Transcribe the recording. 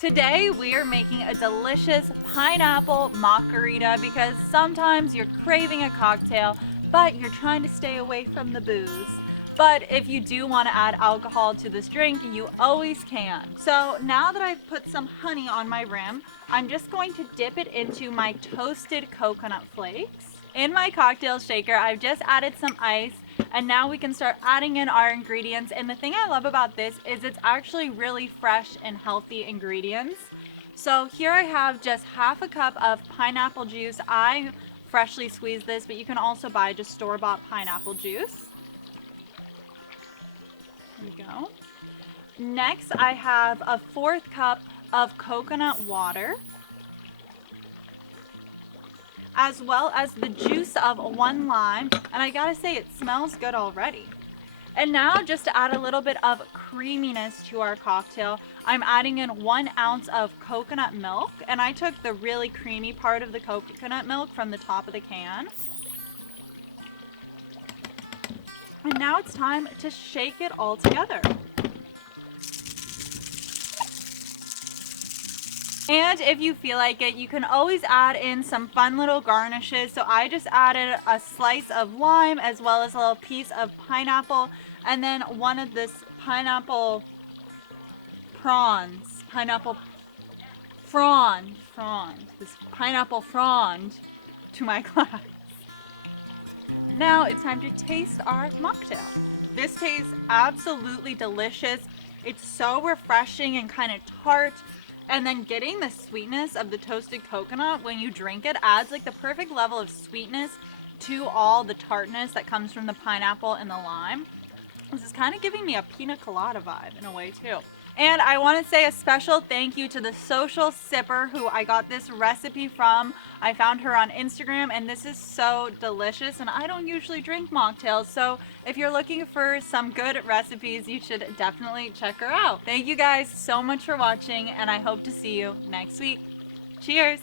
Today we are making a delicious pineapple margarita because sometimes you're craving a cocktail, but you're trying to stay away from the booze. But if you do want to add alcohol to this drink, you always can. So now that I've put some honey on my rim, I'm just going to dip it into my toasted coconut flakes. In my cocktail shaker, I've just added some ice, and now we can start adding in our ingredients. And the thing I love about this is it's actually really fresh and healthy ingredients. So here I have just half a cup of pineapple juice. I freshly squeezed this, but you can also buy just store-bought pineapple juice. There we go. Next, I have a fourth cup of coconut water, as well as the juice of one lime, and I gotta say it smells good already. And now, just to add a little bit of creaminess to our cocktail, I'm adding in 1 ounce of coconut milk, and I took the really creamy part of the coconut milk from the top of the can. And now it's time to shake it all together. And if you feel like it, you can always add in some fun little garnishes. So I just added a slice of lime as well as a little piece of pineapple, and then one of this pineapple this pineapple frond to my glass. Now it's time to taste our mocktail. This tastes absolutely delicious. It's so refreshing and kind of tart. And then getting the sweetness of the toasted coconut when you drink it adds like the perfect level of sweetness to all the tartness that comes from the pineapple and the lime. This is kind of giving me a pina colada vibe in a way too. And I want to say a special thank you to the social sipper who I got this recipe from. I found her on Instagram, and this is so delicious, and I don't usually drink mocktails, so if you're looking for some good recipes, you should definitely check her out. Thank you guys so much for watching, and I hope to see you next week. Cheers!